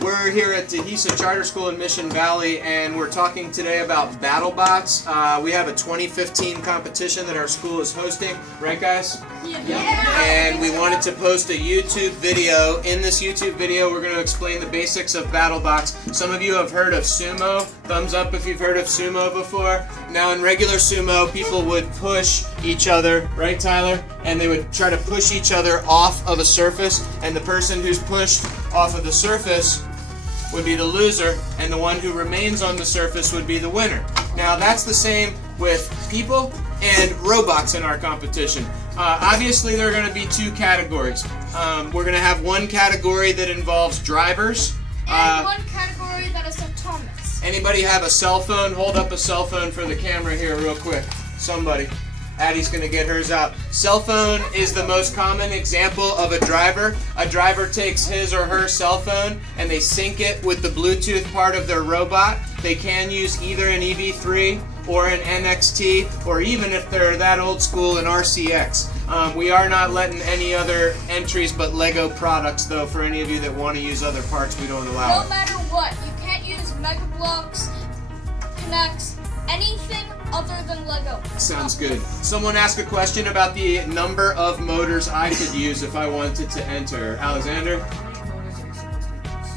We're here at Dehesa Charter School in Mission Valley, and we're talking today about BattleBots. We have a 2015 competition that our school is hosting, right guys? Yeah. And we wanted to post a YouTube video. In this YouTube video, we're going to explain the basics of BattleBots. Some of you have heard of Sumo. Thumbs up if you've heard of Sumo before. Now, in regular Sumo, people would push each other, right, Tyler? And they would try to push each other off of a surface, and the person who's pushed off of the surface would be the loser, and the one who remains on the surface would be the winner. Now, that's the same with people and robots in our competition. Obviously, there are going to be two categories. We're going to have one category that involves drivers. And one category that is autonomous. Anybody have a cell phone? Hold up a cell phone for the camera here real quick. Somebody. Addie's going to get hers out. Cell phone is the most common example of a driver. A driver takes his or her cell phone and they sync it with the Bluetooth part of their robot. They can use either an EV3 or an NXT, or even if they're that old school, an RCX. We are not letting any other entries but Lego products, though. For any of you that want to use other parts, we don't allow it. No matter what, you can't use Mega Blocks, Connects, anything other than Lego. Sounds good. Someone asked a question about the number of motors I could use if I wanted to enter. Alexander?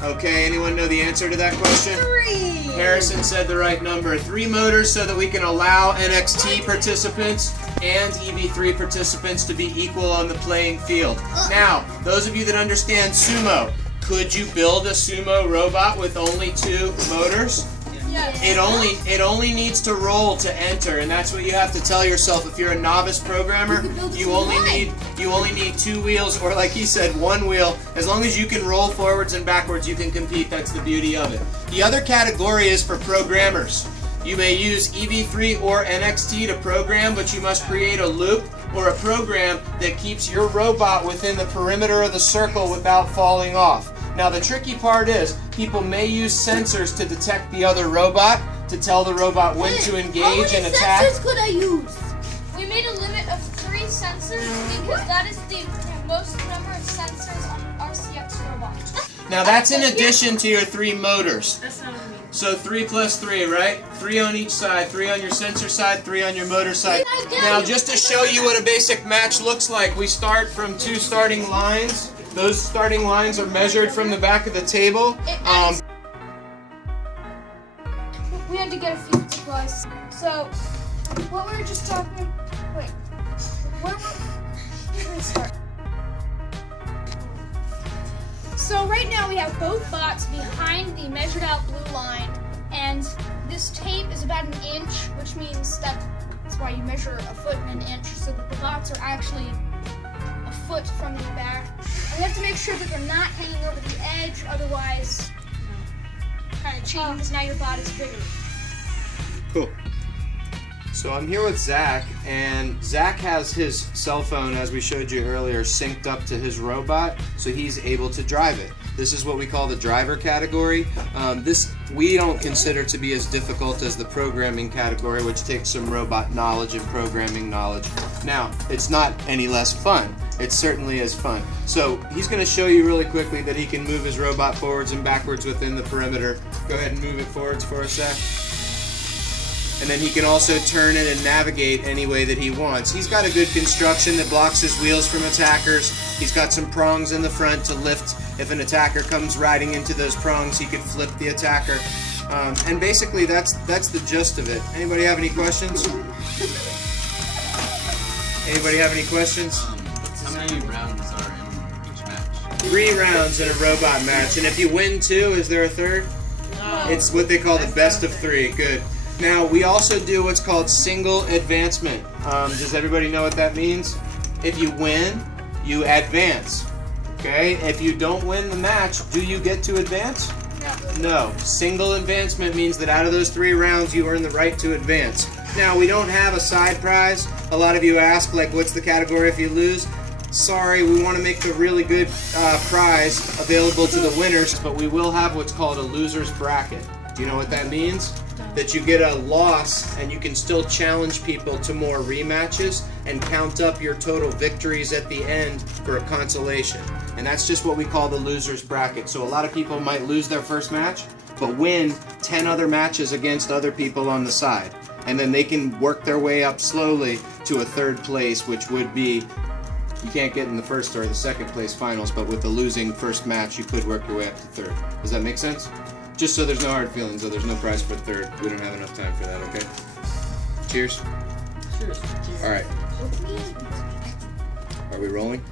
Okay, anyone know the answer to that question? 3! Harrison said the right number. 3 motors so that we can allow NXT participants and EV3 participants to be equal on the playing field. Now, those of you that understand Sumo, could you build a Sumo robot with only 2 motors? Yes. It only needs to roll to enter, and that's what you have to tell yourself. If you're a novice programmer, you only need 2 wheels, or like he said, 1 wheel. As long as you can roll forwards and backwards, you can compete. That's the beauty of it. The other category is for programmers. You may use EV3 or NXT to program, but you must create a loop or a program that keeps your robot within the perimeter of the circle without falling off. Now, the tricky part is people may use sensors to detect the other robot, to tell the robot when to engage and attack. How many sensors could I use? We made a limit of 3 sensors because that is the most number of sensors on RCX robots. Now, that's in addition to your 3 motors. That's not what I mean. So 3 plus 3, right? 3 on each side, 3 on your sensor side, 3 on your motor side. Now, just to show you what a basic match looks like, we start from 2 starting lines. Those starting lines are measured from the back of the table. We had to get a few supplies. So, what we were just talking. Wait, where did we start? So right now we have both bots behind the measured out blue line, and this tape is about 1 inch, which means that's why you measure a foot and an inch, so that the bots are actually a foot from the back. And we have to make sure that they're not hanging over the edge, otherwise kind of cheating, because now your bot is bigger. Cool. So I'm here with Zach, and Zach has his cell phone, as we showed you earlier, synced up to his robot, so he's able to drive it. This is what we call the driver category. This we don't consider to be as difficult as the programming category, which takes some robot knowledge and programming knowledge. Now, it's not any less fun. It certainly is fun. So he's going to show you really quickly that he can move his robot forwards and backwards within the perimeter. Go ahead and move it forwards for us, Zach. And then he can also turn it and navigate any way that he wants. He's got a good construction that blocks his wheels from attackers. He's got some prongs in the front to lift. If an attacker comes riding into those prongs, he could flip the attacker. And basically, that's the gist of it. Anybody have any questions? Anybody have any questions? How many rounds are in each match? 3 rounds in a robot match. And if you win 2, is there a third? No. It's what they call the best of 3. Good. Now, we also do what's called single advancement. Does everybody know what that means? If you win, you advance. Okay? If you don't win the match, do you get to advance? No. Single advancement means that out of those 3 rounds, you earn the right to advance. Now, we don't have a side prize. A lot of you ask, like, what's the category if you lose? Sorry, we want to make the really good prize available to the winners, but we will have what's called a loser's bracket. Do you know what that means? That you get a loss and you can still challenge people to more rematches and count up your total victories at the end for a consolation. And that's just what we call the loser's bracket. So a lot of people might lose their first match, but win 10 other matches against other people on the side. And then they can work their way up slowly to a third place, which would be, you can't get in the first or the second place finals, but with the losing first match, you could work your way up to third. Does that make sense? Just so there's no hard feelings, though, there's no prize for third. We don't have enough time for that, okay? Cheers. Cheers. All right. Are we rolling?